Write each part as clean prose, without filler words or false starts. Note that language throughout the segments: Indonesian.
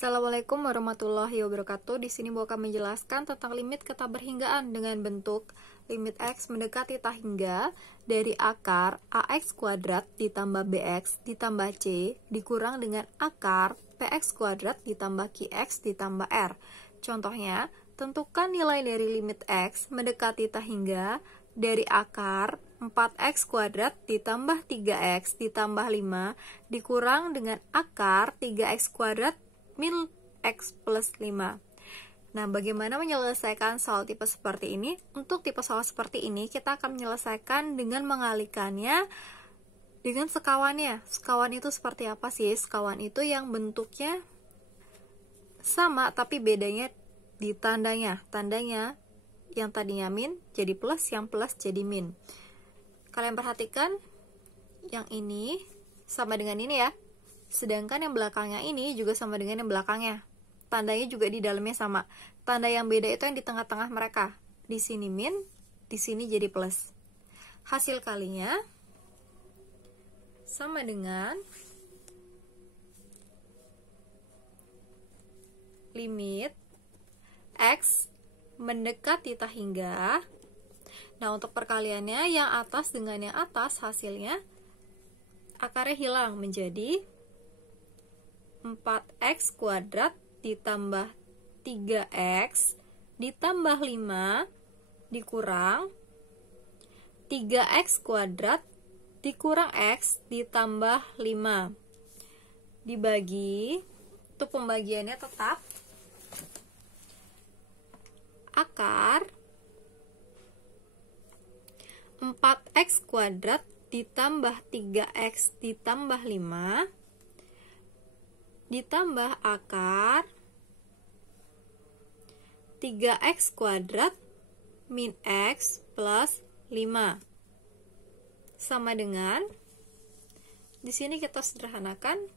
Assalamualaikum warahmatullahi wabarakatuh. Di sini mau kami menjelaskan tentang limit ketabperhinggaan dengan bentuk limit x mendekati tahingga dari akar ax kuadrat ditambah bx ditambah c dikurang dengan akar px kuadrat ditambah qx ditambah r. Contohnya, tentukan nilai dari limit x mendekati tahingga dari akar 4x kuadrat ditambah 3x ditambah 5 dikurang dengan akar 3x kuadrat min x plus 5. Nah, bagaimana menyelesaikan soal tipe seperti ini? Untuk tipe soal seperti ini, kita akan menyelesaikan dengan mengalihkannya dengan sekawannya. Sekawan itu seperti apa sih? Sekawan itu yang bentuknya sama, tapi bedanya di tandanya. Tandanya yang tadinya min jadi plus, yang plus jadi min. Kalian perhatikan, yang ini sama dengan ini ya. Sedangkan yang belakangnya ini juga sama dengan yang belakangnya. Tandanya juga di dalamnya sama. Tanda yang beda itu yang di tengah-tengah mereka. Di sini min, di sini jadi plus. Hasil kalinya sama dengan limit x mendekati tahingga. Nah, untuk perkaliannya yang atas dengan yang atas hasilnya akarnya hilang menjadi 4x kuadrat ditambah 3x ditambah 5 dikurang 3x kuadrat dikurang x ditambah 5 dibagi, itu pembagiannya tetap akar 4x kuadrat ditambah 3x ditambah 5 ditambah akar 3x kuadrat min x plus 5 sama dengan, di sini kita sederhanakan,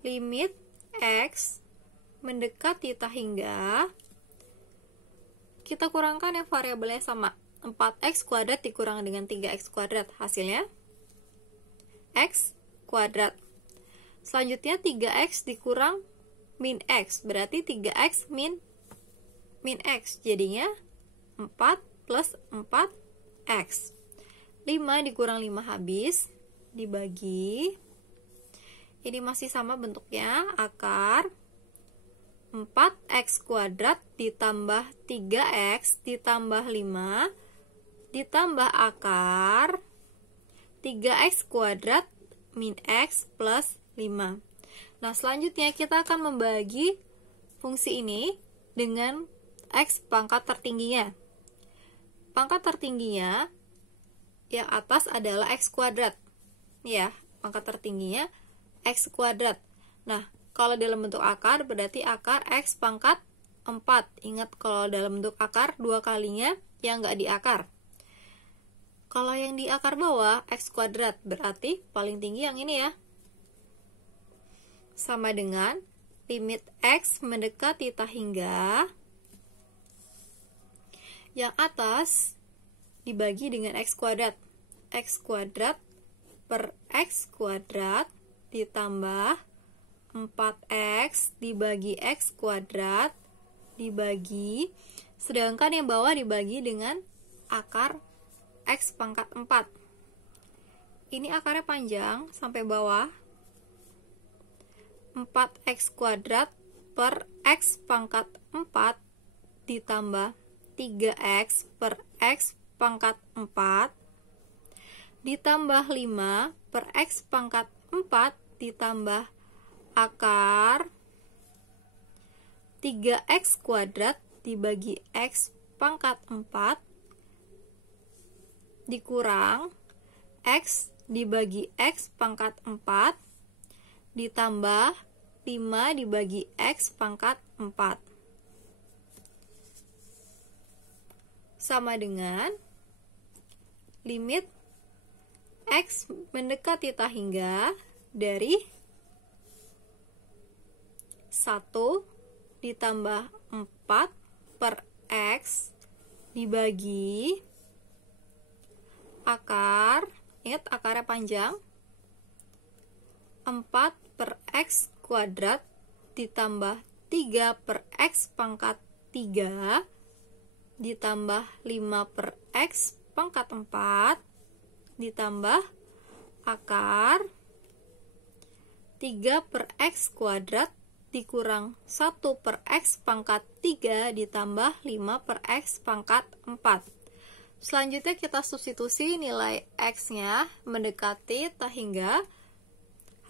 limit x mendekati tahingga, kita kurangkan yang variabelnya sama, 4x kuadrat dikurang dengan 3x kuadrat, hasilnya x kuadrat. Selanjutnya 3x dikurang min x, berarti 3x min x, jadinya 4 plus 4x. 5 dikurang 5 habis, dibagi, ini masih sama bentuknya, akar 4x kuadrat ditambah 3x ditambah 5 ditambah akar 3x kuadrat min x plus 5. Nah, selanjutnya kita akan membagi fungsi ini dengan x pangkat tertingginya. Pangkat tertingginya yang atas adalah x kuadrat. Ya, pangkat tertingginya x kuadrat. Nah, kalau dalam bentuk akar berarti akar x pangkat 4. Ingat, kalau dalam bentuk akar dua kalinya yang nggak diakar. Kalau yang di akar bawah x kuadrat berarti paling tinggi yang ini ya. Sama dengan limit x mendekati tahingga yang atas dibagi dengan x kuadrat. X kuadrat per x kuadrat ditambah 4x dibagi x kuadrat dibagi, sedangkan yang bawah dibagi dengan akar x pangkat 4. Ini akarnya panjang sampai bawah, 4x kuadrat per x pangkat 4 ditambah 3x per x pangkat 4 ditambah 5 per x pangkat 4 ditambah akar 3x kuadrat dibagi x pangkat 4 dikurang x dibagi x pangkat 4 ditambah 5 dibagi x pangkat 4 sama dengan limit x mendekati tahingga dari 1 ditambah 4 per x dibagi akar, ingat akarnya panjang, 4 per x kuadrat ditambah 3 per X pangkat 3 ditambah 5 per X pangkat 4 ditambah akar 3 per X kuadrat dikurang 1 per X pangkat 3 ditambah 5 per X pangkat 4. Selanjutnya kita substitusi nilai X-nya mendekati tak hingga.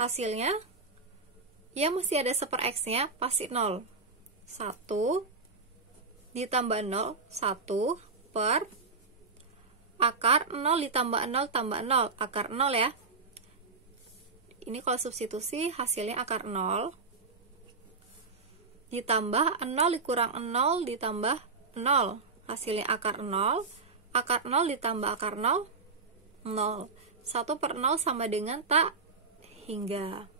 Hasilnya, ya masih ada 1 per X-nya, pasti 0. 1 ditambah 0, 1 per akar 0 ditambah 0 tambah 0, akar 0 ya. Ini kalau substitusi hasilnya akar 0 ditambah 0 dikurang 0 ditambah 0, hasilnya akar 0. Akar 0 ditambah akar 0, 0. 1 per 0 sama dengan tak hingga.